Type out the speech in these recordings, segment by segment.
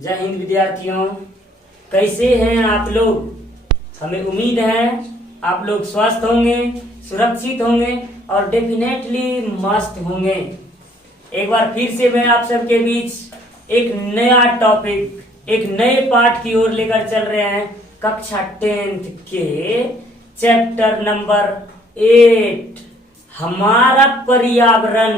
जय हिंद विद्यार्थियों, कैसे हैं आप लोग। हमें उम्मीद है आप लोग स्वस्थ होंगे, सुरक्षित होंगे और डेफिनेटली मस्त होंगे। एक बार फिर से मैं आप सबके बीच एक नया टॉपिक, एक नए पाठ की ओर लेकर चल रहे हैं। कक्षा 10th के चैप्टर नंबर 8 हमारा पर्यावरण।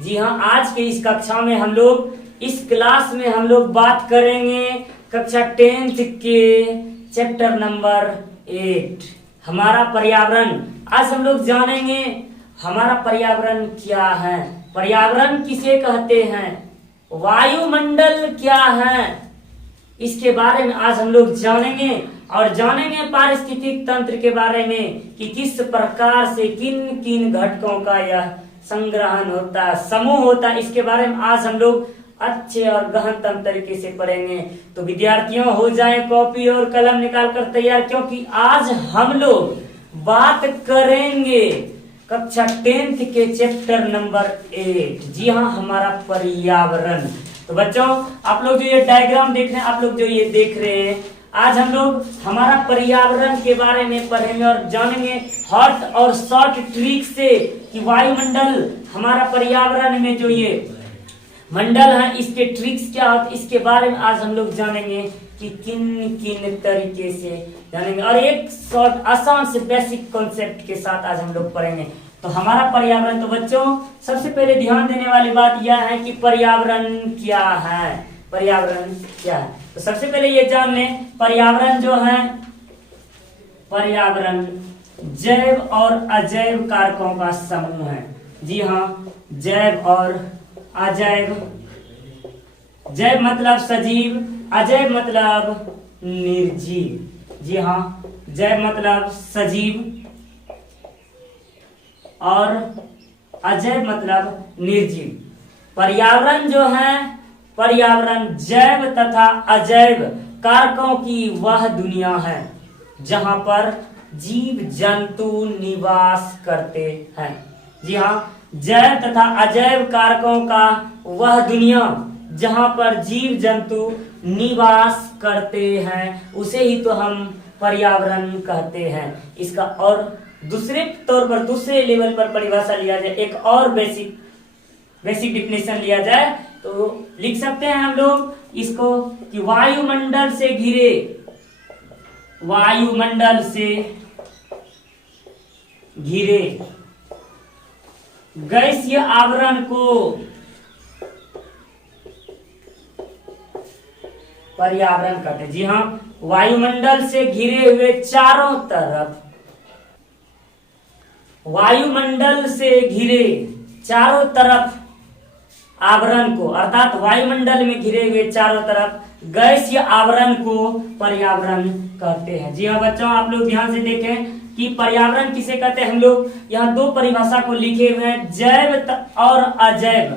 जी हाँ, आज के इस कक्षा में हम लोग, इस क्लास में हम लोग बात करेंगे कक्षा 10th के चैप्टर नंबर 8 हमारा पर्यावरण। आज हम लोग जानेंगे हमारा पर्यावरण क्या है, पर्यावरण किसे कहते हैं, वायुमंडल क्या है, इसके बारे में आज हम लोग जानेंगे। और जानेंगे पारिस्थितिक तंत्र के बारे में कि किस प्रकार से किन किन घटकों का यह संग्रहण होता है, समूह होता है। इसके बारे में आज हम लोग अच्छे और गहनतम तरीके से पढ़ेंगे। तो विद्यार्थियों, हो जाए कॉपी और कलम निकाल कर तैयार, क्योंकि आज हम लोग बात करेंगे कक्षा 10th के चैप्टर नंबर 8। जी हाँ, हमारा पर्यावरण। तो बच्चों, आप लोग जो ये डायग्राम देख रहे हैं, आप लोग जो ये देख रहे हैं, आज हम लोग हमारा पर्यावरण के बारे में पढ़ेंगे और जानेंगे हॉट और शॉर्ट ट्रिक से कि वायुमंडल, हमारा पर्यावरण में जो ये मंडल है, इसके ट्रिक्स क्या होते, इसके बारे में आज हम लोग जानेंगे कि किन किन तरीके से जानेंगे। और एक शॉर्ट आसान से बेसिक कॉन्सेप्ट के साथ आज हम लोग पढ़ेंगे। तो हमारा पर्यावरण, तो बच्चों सबसे पहले ध्यान देने वाली बात यह है कि पर्यावरण क्या है, पर्यावरण क्या है। तो सबसे पहले ये जान लें, पर्यावरण जो है, पर्यावरण जैव और अजैव कारकों का समूह है। जी हाँ, जैव और अजैव। जैव मतलब सजीव, अजैव मतलब निर्जीव। जी हाँ, जैव मतलब सजीव और अजैव मतलब निर्जीव। पर्यावरण जो है, पर्यावरण जैव तथा अजैव कारकों की वह दुनिया है जहां पर जीव जंतु निवास करते हैं। जी हाँ, जैव तथा अजैव कारकों का वह दुनिया जहां पर जीव जंतु निवास करते हैं, उसे ही तो हम पर्यावरण कहते हैं। इसका और दूसरे तौर पर, दूसरे लेवल पर परिभाषा लिया जाए, एक और बेसिक डिफिनेशन लिया जाए तो लिख सकते हैं हम लोग इसको कि वायुमंडल से घिरे, वायुमंडल से घिरे गैसीय आवरण को पर्यावरण कहते हैं। जी हाँ, वायुमंडल से घिरे हुए चारों तरफ, वायुमंडल से घिरे चारों तरफ आवरण को, अर्थात वायुमंडल में घिरे हुए चारों तरफ गैसीय आवरण को पर्यावरण कहते हैं। जी हाँ बच्चों, आप लोग ध्यान से देखें कि पर्यावरण किसे कहते हैं। हम लोग यहाँ दो परिभाषा को लिखे हुए हैं, जैव और अजैव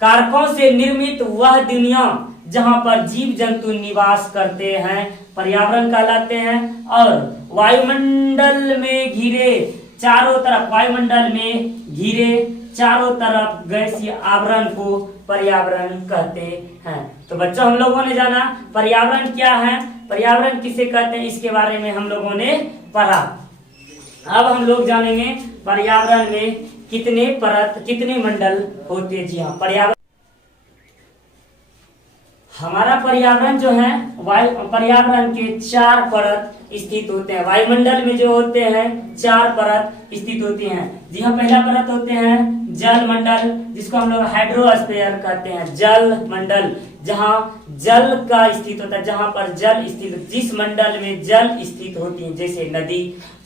कारकों से निर्मित वह दुनिया जहां पर जीव जंतु निवास करते हैं पर्यावरण कहलाते हैं। और वायुमंडल में घिरे चारों तरफ, वायुमंडल में घिरे चारों तरफ गैसीय आवरण को पर्यावरण कहते हैं। तो बच्चों, हम लोगों ने जाना पर्यावरण क्या है, पर्यावरण किसे कहते हैं, इसके बारे में हम लोगों ने पढ़ा। अब हम लोग जानेंगे पर्यावरण में कितने परत, कितने मंडल होते हैं। जी हाँ, पर्यावरण, हमारा पर्यावरण जो है, पर्यावरण के 4 परत स्थित होते हैं। वायुमंडल में जो होते हैं 4 परत स्थित होती हैं। जी हाँ, पहला परत होते हैं जल मंडल, जिसको हम लोग हाइड्रोस्फीयर कहते हैं। जल मंडल, जहाँ जल का स्थित होता है, जहां पर जल स्थित, जिस मंडल में जल स्थित होती है, जैसे नदी,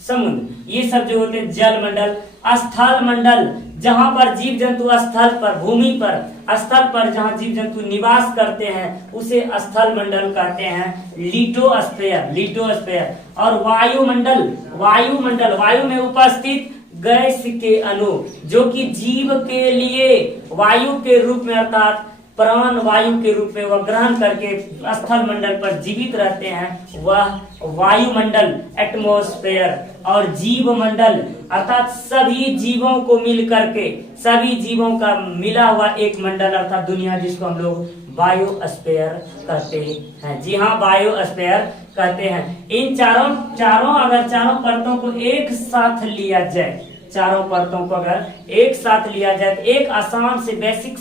समुद्र, ये सब जो होते हैं जल मंडल। स्थल मंडल, जहां पर जीव जंतु स्थल पर, भूमि पर, स्थल पर जहां जीव जंतु निवास करते हैं उसे स्थल मंडल कहते हैं। लिटोस्फीयर, लिटोस्फीयर। और वायुमंडल, वायुमंडल, वायु में उपस्थित गैस के अणु जो कि जीव के लिए वायु के रूप में, अर्थात प्राण वायु के रूप में वह ग्रहण करके स्थल मंडल पर जीवित रहते हैं, वह वायुमंडल एटमॉस्फेयर, और जीव मंडल अर्थात सभी जीवों को मिल करके, सभी जीवों का मिला हुआ एक मंडल अर्थात दुनिया, जिसको हम लोग बायोस्फीयर कहते हैं। जी हाँ, बायोस्फीयर कहते हैं। इन चारों परतों को एक साथ लिया जाए, चारों परतों को अगर एक साथ लिया जाए तो एक आसान से बेसिक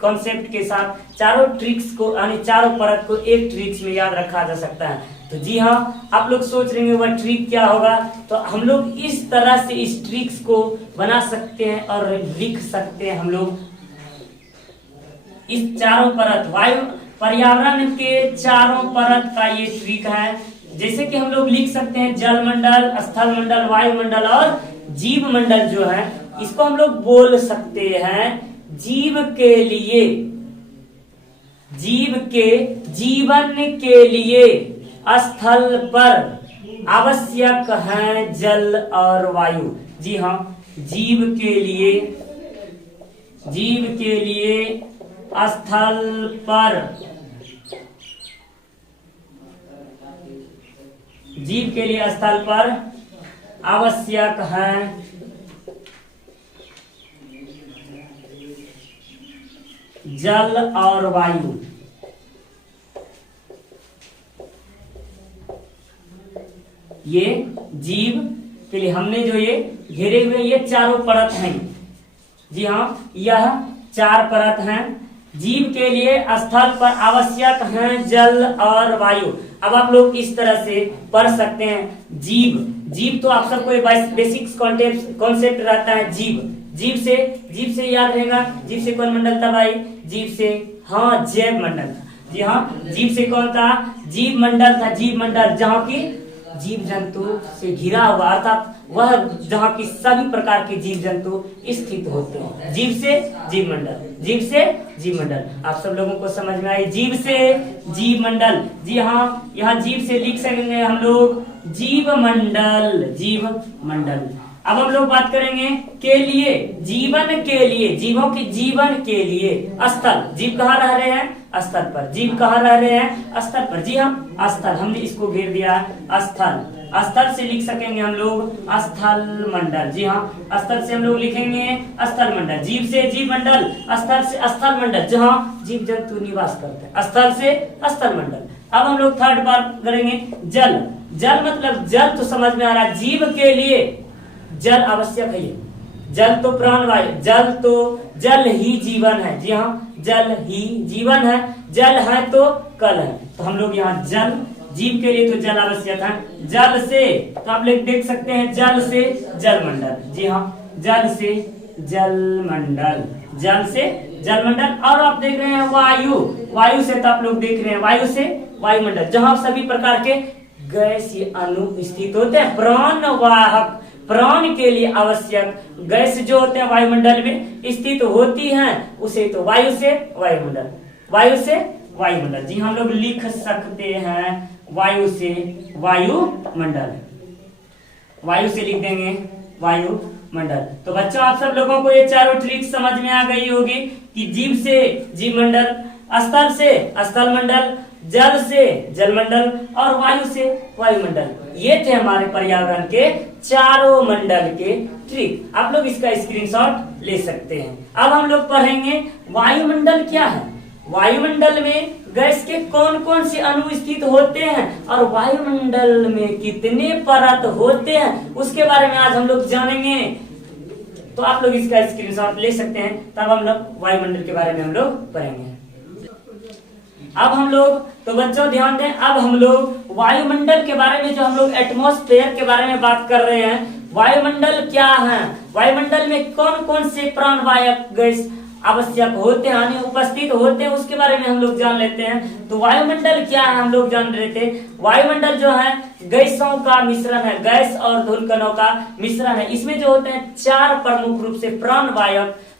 कॉन्सेप्ट के साथ चारों ट्रिक्स को, यानी चारों परत को एक ट्रिक्स में याद रखा जा सकता है। तो जी हाँ, आप लोग सोच रहे हैं वह ट्रिक क्या होगा, तो हम लोग इस तरह से इस ट्रिक्स को बना सकते हैं और लिख सकते हैं। हम लोग इस चारों परत, वायु पर्यावरण के चारों परत का ये ट्रिक है। जैसे कि हम लोग लिख सकते हैं जल मंडल, स्थल मंडल, वायुमंडल और जीव मंडल जो है, इसको हम लोग बोल सकते हैं जीव के लिए, जीव के जीवन के लिए स्थल पर आवश्यक है जल और वायु। जी हाँ, जीव के लिए स्थल पर, जीव के लिए स्थल पर आवश्यक है जल और वायु। ये जीव के लिए हमने जो ये घेरे हुए ये चारों परत हैं। जी हाँ, यह चार परत हैं। जीव के लिए स्थल पर आवश्यक हैं जल और वायु। अब आप लोग इस तरह से पढ़ सकते हैं, जीव तो आप सबको बेसिक कॉन्सेप्ट रहता है। जीव से याद रहेगा, जीव से कौन मंडल था भाई? जीव से, हाँ, जैव मंडल था। जी हाँ, जीव से कौन था? जीव मंडल था। जीव मंडल जहाँ की जीव जंतु से घिरा हुआ, अर्थात वह जहाँ की सभी प्रकार के जीव जंतु स्थित होते हैं। जीव से जीव मंडल, जीव से जीव मंडल। आप सब लोगों को समझ में आई? जीव से जीव मंडल। जी हाँ, यहाँ जीव से लिख सकेंगे हम लोग जीव मंडल, जीव मंडल। अब हम लोग बात करेंगे के लिए, जीवन के लिए, जीवों के जीवन के लिए स्थल। जीव कहाँ रह रहे हैं? स्थल पर। जीव कहाँ रह रहे हैं? स्थल पर। जी हाँ, स्थल, हमने इसको घेर दिया स्थल। स्थल से लिख सकेंगे हम लोग स्थल मंडल। जी हाँ, स्थल से हम लोग लिखेंगे स्थल मंडल। जीव से जीव मंडल, स्थल से स्थल मंडल, जहाँ जीव जंतु निवास करते हैं, स्थल से स्थल मंडल। अब हम लोग थर्ड बात करेंगे जल। जल मतलब जल तो समझ में आ रहा है, जीव के लिए जल आवश्यक है। जल तो प्राणवायु, जल ही जीवन है। जी हाँ, जल ही जीवन है। जल है तो कल है, तो हम लोग यहाँ जल, जीव के लिए तो जल आवश्यक है। जल से तो आप लोग देख सकते हैं जल से जल मंडल। जी हाँ, जल से जल मंडल, जल से जल मंडल। और आप देख रहे हैं वायु से तो आप लोग देख रहे हैं वायु से वायुमंडल, जहाँ सभी प्रकार के गैसीय अणु स्थित होते हैं। प्राणवाहक, प्राण के लिए आवश्यक गैस जो होते हैं वायुमंडल में स्थित होती हैं, उसे तो वायु से वायुमंडल, वायु से वायुमंडल। जी हम लोग लिख सकते हैं वायु से वायुमंडल, वायु से लिख देंगे वायुमंडल। तो बच्चों आप सब लोगों को ये चारों ट्रिक समझ में आ गई होगी कि जीव से जीव मंडल, स्थल से स्थल मंडल, जल से जल मंडल और वायु से वायुमंडल। ये थे हमारे पर्यावरण के चारों मंडल के ट्रिक। आप लोग इसका स्क्रीनशॉट ले सकते हैं। अब हम लोग पढ़ेंगे वायुमंडल क्या है, वायुमंडल में गैस के कौन कौन से अणु स्थित होते हैं और वायुमंडल में कितने परत होते हैं, उसके बारे में आज हम लोग जानेंगे। तो आप लोग इसका स्क्रीनशॉट ले सकते हैं, तब हम लोग वायुमंडल के बारे में हम लोग पढ़ेंगे। अब हम लोग, तो बच्चों ध्यान दें, अब हम लोग वायुमंडल के बारे में, जो हम लोग एटमॉस्फेयर के बारे में बात कर रहे हैं, वायुमंडल क्या है, वायुमंडल में कौन कौन से प्राणवायक गैस आवश्यक होते हैं, यानी उपस्थित होते हैं, उसके बारे में हम लोग जान लेते हैं। तो वायुमंडल क्या है हम लोग जान रहे थे। वायुमंडल जो है गैसों का मिश्रण है, गैस और धूलकणों का मिश्रण है। इसमें जो होते हैं चार प्रमुख रूप से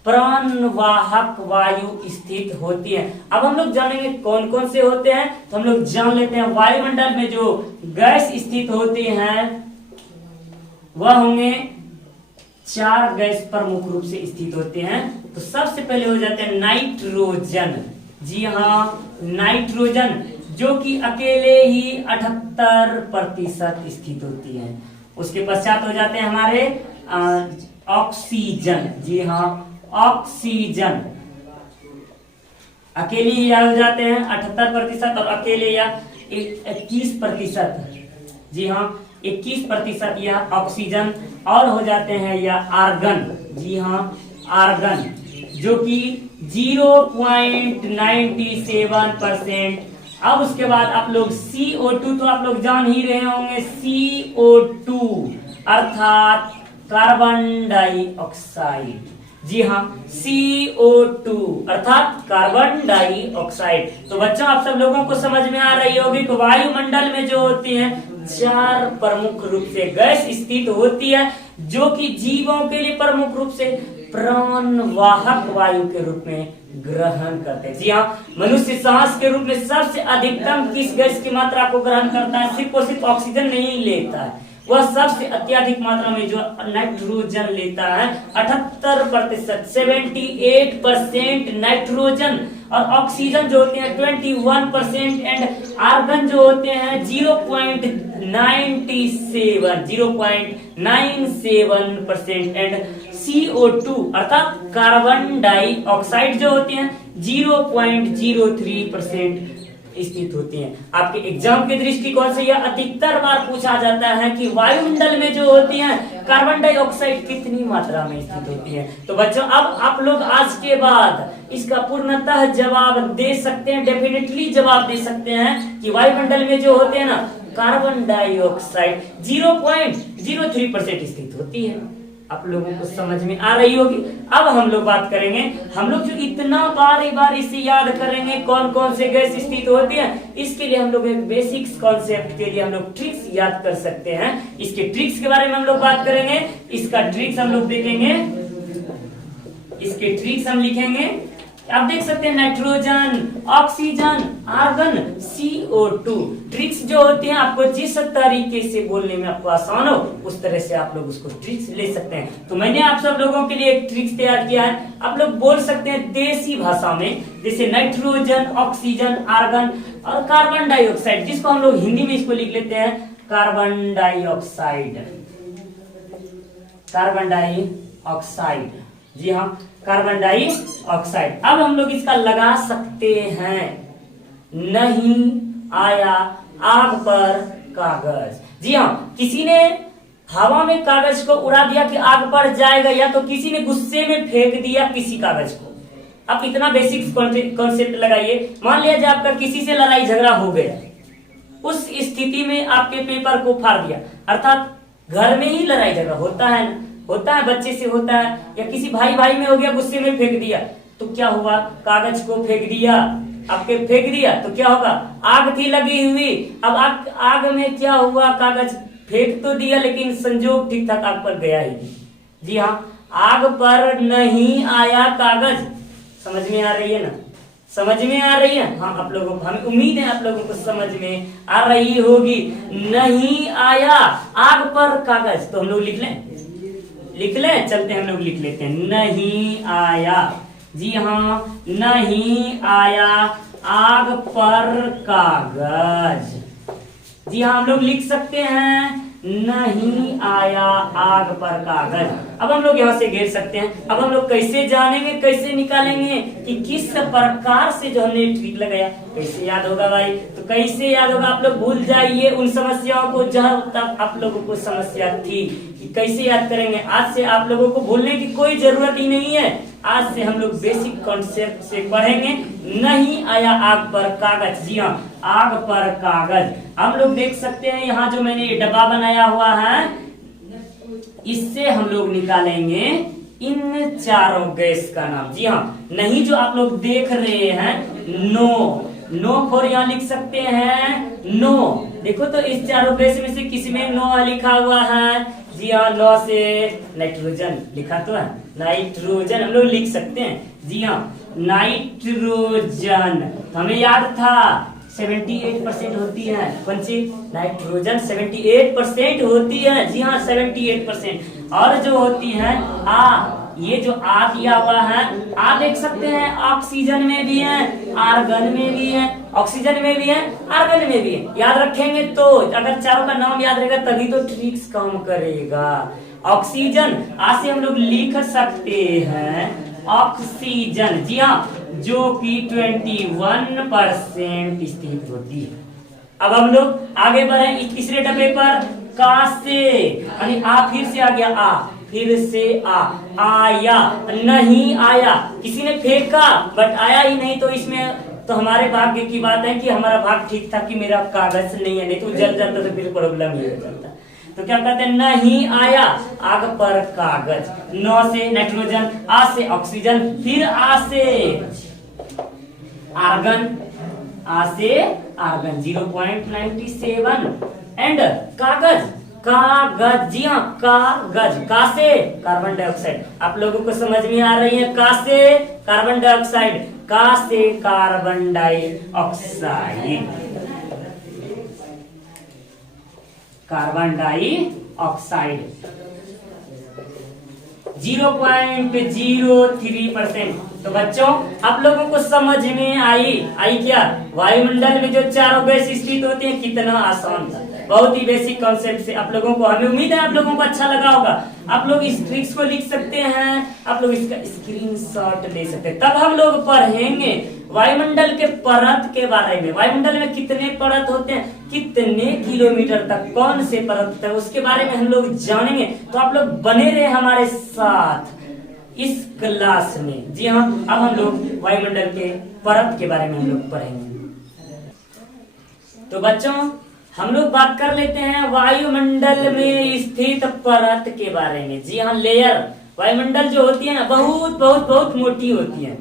प्राणवाहक वायु स्थित होती है। अब हम लोग जानेंगे कौन कौन से होते हैं, तो हम लोग जान लेते हैं। वायुमंडल में जो गैस स्थित होती हैं वह होंगे चार गैस प्रमुख रूप से स्थित होते हैं। तो सबसे पहले हो जाते हैं नाइट्रोजन। जी हाँ, नाइट्रोजन जो कि अकेले ही 78% स्थित होती है। उसके पश्चात हो जाते हैं हमारे ऑक्सीजन। जी हाँ, ऑक्सीजन अकेले ही हो जाते हैं 78% और अकेले या 21%। जी हाँ, 21% यह ऑक्सीजन। और हो जाते हैं या आर्गन। जी हाँ, आर्गन जो कि 0.97%। अब उसके बाद आप लोग CO2 तो आप लोग जान ही रहे होंगे, CO2 अर्थात कार्बन डाइऑक्साइड। जी हाँ, CO2 अर्थात कार्बन डाइऑक्साइड। तो बच्चों आप सब लोगों को समझ में आ रही होगी कि वायुमंडल में जो होती हैं 4 प्रमुख रूप से गैस स्थित होती है, जो कि जीवों के लिए प्रमुख रूप से प्राणवाहक वायु के रूप में ग्रहण करते हैं। जी हाँ, मनुष्य सांस के रूप में सबसे अधिकतम किस गैस की मात्रा को ग्रहण करता है? सिर्फ और सिर्फ ऑक्सीजन नहीं लेता है, वह सबसे अत्यधिक मात्रा में जो नाइट्रोजन लेता है 78%, 78% नाइट्रोजन। और ऑक्सीजन जो होते हैं 21% एंड आर्गन जो होते हैं 0.97% एंड CO2 अर्थात कार्बन डाइऑक्साइड जो होते हैं 0.03% स्थित होती हैं। आपके एग्जाम के दृष्टिकोण से यह अधिकतर बार पूछा जाता है कि वायुमंडल में जो होती हैं कार्बन डाइऑक्साइड कितनी मात्रा में स्थित होती है। तो बच्चों अब आप लोग आज के बाद इसका पूर्णतः जवाब दे सकते हैं, डेफिनेटली जवाब दे सकते हैं कि वायुमंडल में जो होते हैं ना कार्बन डाइऑक्साइड 0.03% स्थित होती है। आप लोगों को समझ में आ रही होगी। अब हम लोग बात करेंगे, हम लोग जो इतना बार इसे याद करेंगे कौन कौन से गैस स्थित होती है, इसके लिए हम लोग एक बेसिक्स कॉन्सेप्ट के लिए हम लोग ट्रिक्स याद कर सकते हैं। इसके ट्रिक्स के बारे में हम लोग बात करेंगे। इसका ट्रिक्स हम लोग देखेंगे, इसके ट्रिक्स हम लिखेंगे। आप देख सकते हैं nitrogen, oxygen, argon, CO2। Tricks जो होती हैं आपको जिस तरीके से बोलने में आपको आसान हो उस तरह से आप लोग उसको ट्रिक्स ले सकते हैं। तो मैंने आप सब लोगों के लिए एक ट्रिक्स तैयार किया है। आप लोग बोल सकते हैं देसी भाषा में, जैसे नाइट्रोजन, ऑक्सीजन, आर्गन और कार्बन डाइऑक्साइड, जिसको हम लोग हिंदी में इसको लिख लेते हैं कार्बन डाइऑक्साइड। कार्बन डाइऑक्साइड, जी हाँ, कार्बन डाइऑक्साइड। अब हम लोग इसका लगा सकते हैं नहीं आया आग पर कागज। जी हाँ, किसी ने हवा में कागज को उड़ा दिया कि आग पर जाएगा, या तो किसी ने गुस्से में फेंक दिया किसी कागज को। अब इतना बेसिक कॉन्सेप्ट लगाइए। मान लिया जाए आपका किसी से लड़ाई झगड़ा हो गया, उस स्थिति में आपके पेपर को फाड़ दिया, अर्थात घर में ही लड़ाई झगड़ा होता है, बच्चे से होता है, या किसी भाई भाई में हो गया, गुस्से में फेंक दिया, तो क्या हुआ? कागज को फेंक दिया, आपके फेंक दिया तो क्या होगा? आग थी लगी हुई। अब आग में क्या हुआ? कागज फेंक तो दिया लेकिन संजोग ठीक ठाक आग पर गया ही नहीं। जी हाँ, आग पर नहीं आया कागज। समझ में आ रही है ना? समझ में आ रही है? हाँ, आप लोगों को, हमें उम्मीद है आप लोगों को समझ में आ रही होगी। नहीं आया आग पर कागज, तो हम लोग लिख लें, चलते हैं हम लोग लिख लेते हैं। नहीं आया, जी हाँ, नहीं आया आग पर कागज। जी हाँ, हम लोग लिख सकते हैं नहीं आया आग पर कागज। अब हम लोग यहाँ से घेर सकते हैं। अब हम लोग कैसे जानेंगे, कैसे निकालेंगे कि किस प्रकार से जो हमने ट्रिक लगाया कैसे याद होगा भाई? तो कैसे याद होगा? आप लोग भूल जाइए उन समस्याओं को जहां तक आप लोगों को समस्या थी कि कैसे याद करेंगे। आज से आप लोगों को भूलने की कोई जरूरत ही नहीं है। आज से हम लोग बेसिक कॉन्सेप्ट से पढ़ेंगे। नहीं आया आग पर कागज, जी हाँ, आग पर कागज। हम लोग देख सकते हैं यहाँ जो मैंने ये डब्बा बनाया हुआ है, इससे हम लोग निकालेंगे इन चारों गैस का नाम। जी हाँ, नहीं जो आप लोग देख रहे हैं नो फोर यहाँ लिख सकते हैं नो। देखो तो इस चारों गैस में से किसी में नो लिखा हुआ है। जी हाँ, नो से नाइट्रोजन लिखा तो है, नाइट्रोजन हम लोग लिख सकते हैं। जी हाँ, नाइट्रोजन हमें याद था 78% होती है। कौन सी? नाइट्रोजन 78% होती है। जी हाँ, 78%। और जो होती है ये जो आ दिया हुआ है, आ देख सकते हैं ऑक्सीजन में भी है, आर्गन में भी है, ऑक्सीजन में भी है, आर्गन में भी है। याद रखेंगे तो, अगर चारों का नाम याद रहेगा तभी तो ट्रिक्स काम करेगा। ऑक्सीजन आ से हम लोग लिख सकते हैं ऑक्सीजन, जी हाँ, जो कि 21% स्थित होती है। अब हम लोग आगे बढ़े इस तीसरे डब्बे पर, का से, यानी आ फिर से आ गया, आ फिर से आया, नहीं आया, किसी ने फेंका बट आया ही नहीं, तो इसमें तो हमारे भाग्य की बात है कि हमारा भाग ठीक था कि मेरा कागज नहीं है, नहीं तो जल जाता तो फिर प्रॉब्लम ही हो जाता। तो क्या कहते हैं, नहीं आया, आग पर कागज। न से नाइट्रोजन, आ से ऑक्सीजन, फिर आ से आर्गन, आ से आर्गन 0.97 एंड कागज, कागज, जी हाँ कागज, का से कार्बन डाइऑक्साइड। आप लोगों को समझ में आ रही है, का से कार्बन डाइऑक्साइड, का से कार्बन डाइऑक्साइड, कार्बन डाइऑक्साइड 0.03%। तो बच्चों आप लोगों को समझ में आई क्या, वायुमंडल में जो चारों गैस स्थित होती हैं, कितना आसान था, बहुत ही बेसिक कॉन्सेप्ट से आप लोगों को, हमें उम्मीद है आप लोगों को अच्छा लगा होगा। आप लोग इस ट्रिक्स को लिख सकते हैं, आप लोग इसका स्क्रीनशॉट ले सकते हैं। तब हम लोग पढ़ेंगे वायुमंडल के परत के बारे में, वायुमंडल में कितने परत होते हैं, कितने किलोमीटर तक कौन से परत है, उसके बारे में हम लोग जानेंगे। तो आप लोग बने रहे हमारे साथ इस क्लास में। जी हाँ, अब हम लोग वायुमंडल के परत के बारे में हम लोग पढ़ेंगे। तो बच्चों हम लोग बात कर लेते हैं वायुमंडल में स्थित परत के बारे में। जी हाँ, लेयर, वायुमंडल जो होती है ना, बहुत बहुत बहुत मोटी होती है।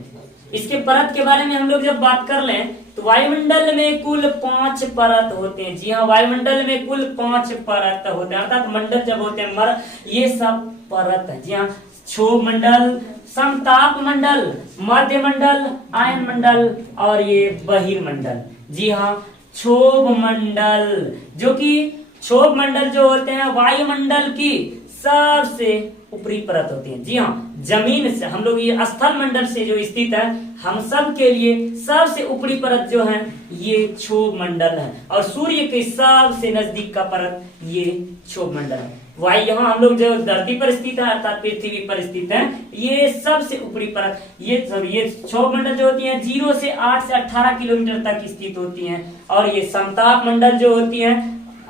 इसके परत के बारे में हम लोग जब बात कर लें तो वायुमंडल में कुल 5 परत होते हैं। जी हाँ, वायुमंडल में कुल 5 परत होते हैं, अर्थात मंडल जब होते हैं, ये सब परत है। जी हाँ, क्षोभ मंडल, समताप मंडल, मध्य मंडल, आयन मंडल और ये बहिर्मंडल। जी हाँ, क्षोभ मंडल, जो कि क्षोभ मंडल जो होते हैं वायुमंडल की सबसे ऊपरी परत होती है। जी हाँ, जमीन से हम लोग ये स्थल मंडल से जो स्थित है, हम सब के लिए सबसे ऊपरी परत जो है ये क्षोभ मंडल है, और सूर्य के सबसे नजदीक का परत ये क्षोभ मंडल है। वायु यहाँ हम लोग जो धरती पर स्थित है, अर्थात पृथ्वी पर स्थित है, ये सबसे ऊपरी परत, ये क्षोभ मंडल जो होती है 0 से 8 से 18 किलोमीटर तक स्थित होती हैं, और ये समताप मंडल जो होती है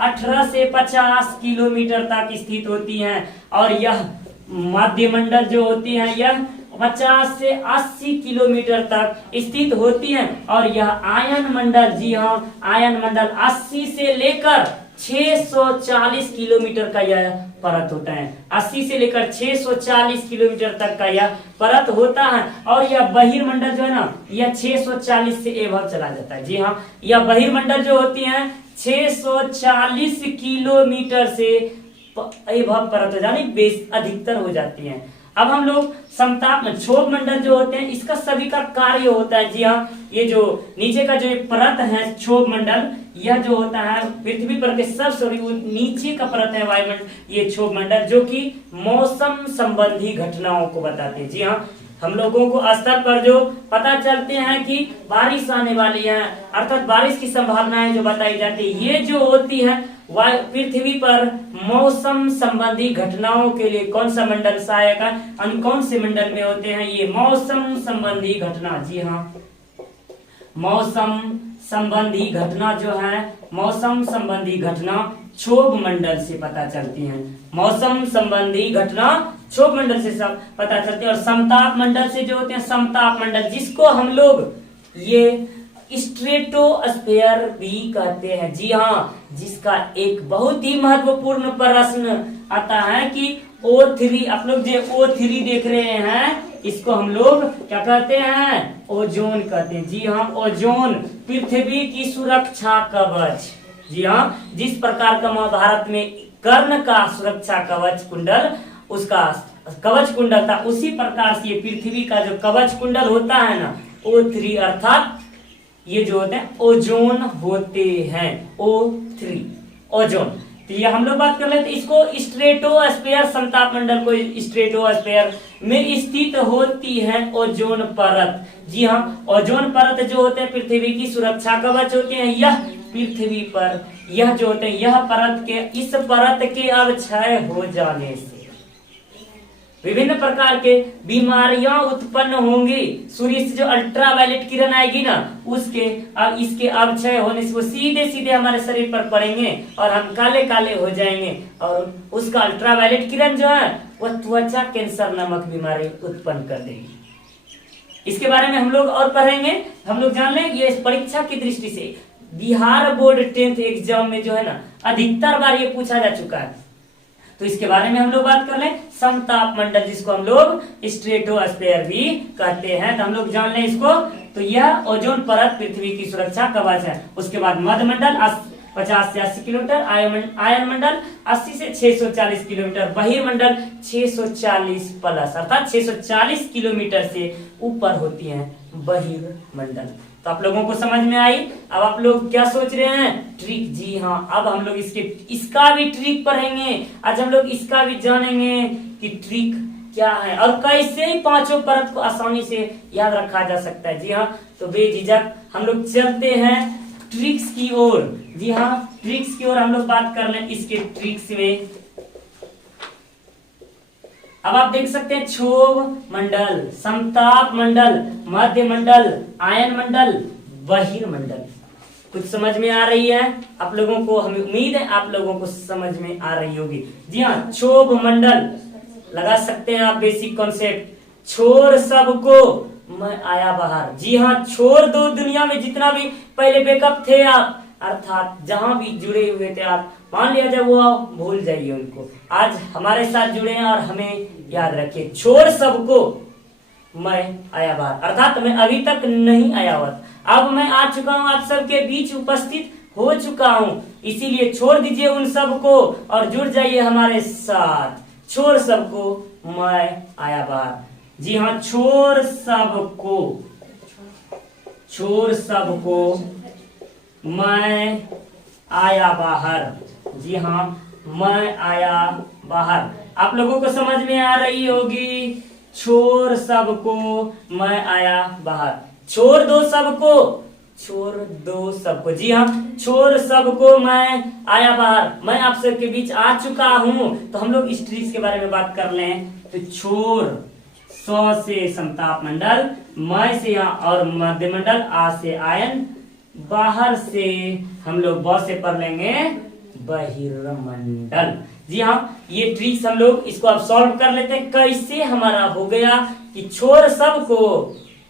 18 से 50 किलोमीटर तक स्थित होती हैं, और यह मध्य मंडल जो होती है यह 50 से 80 किलोमीटर तक स्थित होती है, और यह आयन मंडल, जी हाँ आयन मंडल 80 से लेकर 640 किलोमीटर का यह परत होता है। 80 से लेकर 640 किलोमीटर तक का यह परत होता है, और यह बहिर्मंडल जो है ना, यह 640 से एभव चला जाता है। जी हाँ, यह बहिर्मंडल जो होती है 640 किलोमीटर से एभव परत हो जानी अधिकतर हो जाती है। अब हम लोग समताप क्षोभ मंडल जो होते हैं, इसका सभी का कार्य होता है। जी हाँ, ये जो नीचे का जो परत है क्षोभ मंडल, यह जो होता है पृथ्वी पर के सबसे नीचे का परत है वायुमंडल, ये क्षोभ मंडल, जो कि मौसम संबंधी घटनाओं को बताते हैं। जी हाँ, हम लोगों को स्तर पर जो पता चलते हैं कि बारिश आने वाली है, अर्थात बारिश की संभावनाएं जो बताई जाती है, ये जो होती है पृथ्वी पर मौसम संबंधी घटनाओं के लिए कौन सा मंडल सहायक है, कौन से मंडल में होते हैं ये मौसम संबंधी घटना। जी हाँ, मौसम संबंधी घटना जो है, मौसम संबंधी घटना क्षोभ मंडल से पता चलती हैं। मौसम संबंधी घटना क्षोभ मंडल से सब पता चलती है, और समताप मंडल से जो होते हैं समताप मंडल, जिसको हम लोग ये स्ट्रेटोस्फेयर भी कहते हैं। जी हाँ, जिसका एक बहुत ही महत्वपूर्ण प्रश्न आता है कि O3, आप लोग जो O3 देख रहे हैं, इसको हम लोग क्या कहते हैं, ओजोन कहते हैं। जी हाँ, ओजोन पृथ्वी की सुरक्षा कवच। जी हाँ, जिस प्रकार का महाभारत में कर्ण का सुरक्षा कवच कुंडल, उसका कवच कुंडल था, उसी प्रकार से ये पृथ्वी का जो कवच कुंडल होता है ना, O3, अर्थात ये जो होते हैं ओजोन होते हैं, O3 ओजोन। तो ये हम लोग बात कर लेते इसको स्ट्रेटोस्फेयर, समताप मंडल को स्ट्रेटोस्फेयर में स्थित होती है ओजोन परत। जी हाँ, ओजोन परत जो होते हैं पृथ्वी की सुरक्षा कवच होते हैं। यह पृथ्वी पर यह जो होते हैं यह परत के इस परत के अब क्षय हो जाने से विभिन्न प्रकार के बीमारियां उत्पन्न होंगी। सूर्य से जो अल्ट्रावायलेट किरण आएगी ना उसके अब इसके अवक्षय होने से वो सीधे सीधे हमारे शरीर पर पड़ेंगे और हम काले काले हो जाएंगे। और उसका अल्ट्रावायलेट किरण जो है वह त्वचा कैंसर नामक बीमारी उत्पन्न कर देगी। इसके बारे में हम लोग और पढ़ेंगे। हम लोग जान लें ये परीक्षा की दृष्टि से बिहार बोर्ड 10th एग्जाम में जो है ना अधिकतर बार ये पूछा जा चुका है। तो इसके बारे में हम लोग बात कर लें। समताप मंडल जिसको हम लोग स्ट्रेटोस्फेयर भी कहते हैं, तो हम लोग जान लें इसको। तो यह ओजोन परत पृथ्वी की सुरक्षा कवच है। उसके बाद मध्य मंडल 50 से 80 किलोमीटर, आयन मंडल 80 से 640 किलोमीटर, बहिर्मंडल 640 प्लस अर्थात 640 किलोमीटर से ऊपर होती है बहिर्मंडल। तो आप लोगों को समझ में आई। अब आप लोग क्या सोच रहे हैं? ट्रिक। जी हाँ, अब हम लोग इसका भी ट्रिक पढ़ेंगे। आज हम लोग इसका भी जानेंगे कि ट्रिक क्या है और कैसे ही पांचों परत को आसानी से याद रखा जा सकता है। जी हाँ, तो बेझिझक हम लोग चलते हैं ट्रिक्स की ओर। जी हाँ, ट्रिक्स की ओर हम लोग बात कर लें। इसके ट्रिक्स में अब आप देख सकते हैं क्षोभ मंडल, समताप मंडल, मध्य मंडल, आयन मंडल, बहिर्मंडल। कुछ समझ में आ रही है आप लोगों को? हमें उम्मीद है आप लोगों को समझ में आ रही होगी। जी हाँ, क्षोभ मंडल लगा सकते हैं आप बेसिक कॉन्सेप्ट। छोड़ सबको मैं आया बाहर। जी हाँ, छोड़ दो दुनिया में जितना भी पहले बैकअप थे आप, अर्थात जहां भी जुड़े हुए थे आप, मान लिया जाए वो भूल जाइए उनको। आज हमारे साथ जुड़े हैं और हमें याद रखिए, छोड़ सबको मैं आया बाहर, अर्थात मैं अभी तक नहीं आया हुआ, अब मैं आ चुका हूं, आप सबके बीच उपस्थित हो चुका हूं। इसीलिए छोड़ दीजिए उन सबको और जुड़ जाइए हमारे साथ। छोड़ सबको मैं आया बाहर। जी हाँ, छोड़ सबको मैं आया बाहर। जी हाँ, मैं आया बाहर। आप लोगों को समझ में आ रही होगी। छोड़ सबको मैं आया बाहर। छोड़ दो सबको। जी हाँ, छोड़ सबको मैं आया बाहर। मैं आप सबके बीच आ चुका हूं। तो हम लोग इस ट्रिक्स के बारे में बात कर लें। तो छोड़ सौ से समताप मंडल, मैं से यहाँ और मध्य मंडल, आ से आयन, बाहर से हम लोग ब से पढ़ लेंगे बहिर्मंडल। जी हाँ, ये ट्रिक्स हम लोग इसको अब सॉल्व कर लेते हैं। कैसे हमारा हो गया कि छोड़ सबको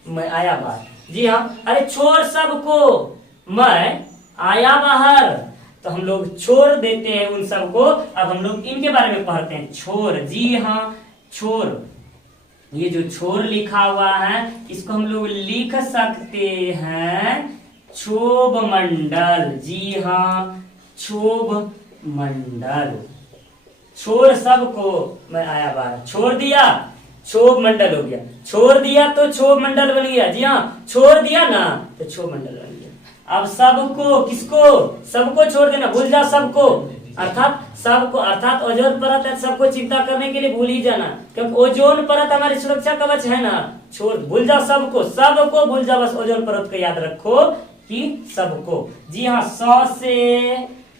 मैं आया बाहर। जी हाँ, अरे छोड़ सबको मैं आया बाहर, तो हम लोग छोड़ देते हैं उन सबको। अब हम लोग इनके बारे में पढ़ते हैं। छोड़, जी हाँ, छोड़, ये जो छोड़ लिखा हुआ है इसको हम लोग लिख सकते हैं क्षोभ मंडल। जी हाँ, क्षोभ मंडल। छोड़ सबको मैं आया बाहर, छोड़ दिया क्षोभ मंडल हो गया, छोड़ दिया तो क्षोभ मंडल बन गया। जी हाँ, छोड़ दिया ना तो क्षोभ मंडल बन गया। अब सबको, किसको? सबको छोड़ देना, भूल जाओ सबको, अर्थात ओजोन परत है, सबको चिंता करने के लिए भूल ही जाना, क्योंकि ओजोन परत हमारी सुरक्षा कवच है ना। छोड़, भूल जाओ सबको भूल जाओ, बस ओजोन परत को याद रखो कि सबको। जी हाँ, 100 से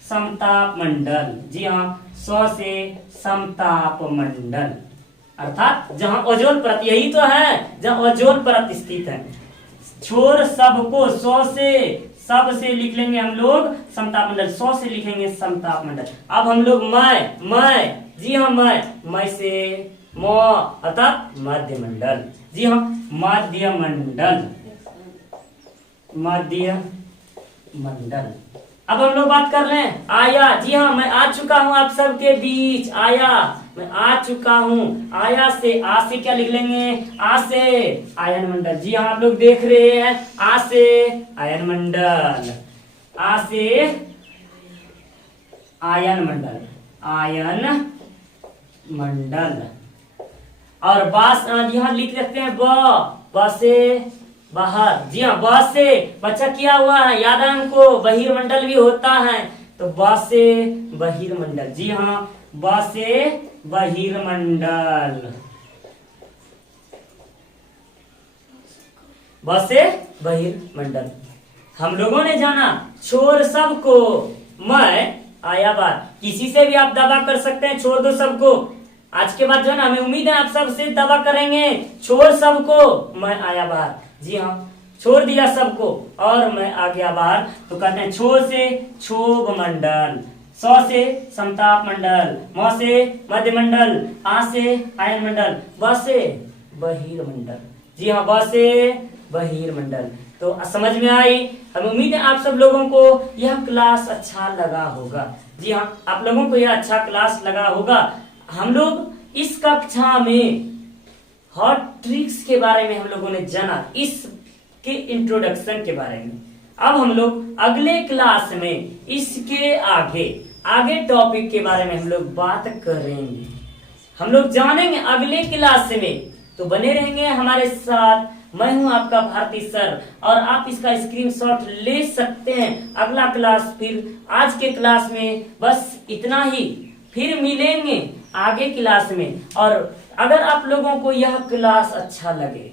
समताप मंडल। जी हाँ, 100 से समताप मंडल, अर्थात जहां ओजोन परत, यही तो है जहां ओजोन परत स्थित है। छोड़ सबको 100 से, सब से लिख लेंगे हम लोग समताप मंडल, 100 से लिखेंगे समताप मंडल। अब हम लोग मैं, जी हाँ, मैं से म अर्थात मध्य मंडल। जी हाँ, मध्य मंडल। अब हम लोग बात कर लें आया। जी हाँ, मैं आ चुका हूं आप सबके बीच, आया, मैं आ चुका हूं। आया से, आ से क्या लिख लेंगे? आ से आयन मंडल। जी हाँ, आप लोग देख रहे हैं, आ से आयन मंडल, आ से आयन मंडल। और बास यहाँ लिख सकते हैं ब से बाहर। जी हाँ, ब से बच्चा किया हुआ है, याद है हमको, बहिर्मंडल भी होता है। तो ब से बहिर्मंडल। जी हाँ, ब से बहिर्मंडल, ब से बहिर्मंडल। हम लोगों ने जाना छोड़ सबको, मैं आया बाहर। किसी से भी आप दावा कर सकते हैं, छोड़ दो सबको। आज के बाद जो है ना, हमें उम्मीद है आप सब से दावा करेंगे, छोड़ सबको मैं आया बाहर। जी हाँ, छोड़ दिया सबको और मैं आ गया बाहर। तो कहते हैं छोड़ से क्षोभ मंडल, स से समताप मंडल, म से मध्यमंडल, आ से आयन मंडल, ब से बहिर्मंडल। जी हाँ, ब से बहिर्मंडल। तो समझ में आई। हमें उम्मीद है आप सब लोगों को यह क्लास अच्छा लगा होगा। जी हाँ, आप लोगों को यह अच्छा क्लास लगा होगा। हम लोग इस कक्षा में हॉट ट्रिक्स के बारे में हम लोगों ने जाना, इसके इंट्रोडक्शन के बारे में। अब हम लोग अगले क्लास में इसके आगे टॉपिक के बारे में हम लोग बात करेंगे, हम लोग जानेंगे अगले क्लास में। तो बने रहेंगे हमारे साथ। मैं हूं आपका भारती सर और आप इसका स्क्रीनशॉट ले सकते हैं। अगला क्लास फिर, आज के क्लास में बस इतना ही, फिर मिलेंगे आगे क्लास में। और अगर आप लोगों को यह क्लास अच्छा लगे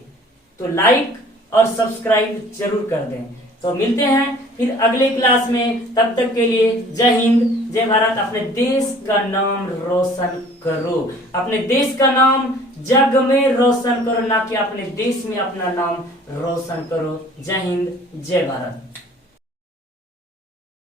तो लाइक और सब्सक्राइब जरूर कर दें। तो मिलते हैं फिर अगले क्लास में। तब तक के लिए जय हिंद, जय भारत। अपने देश का नाम रोशन करो, अपने देश का नाम जग में रोशन करो, ना कि अपने देश में अपना नाम रोशन करो। जय हिंद, जय भारत।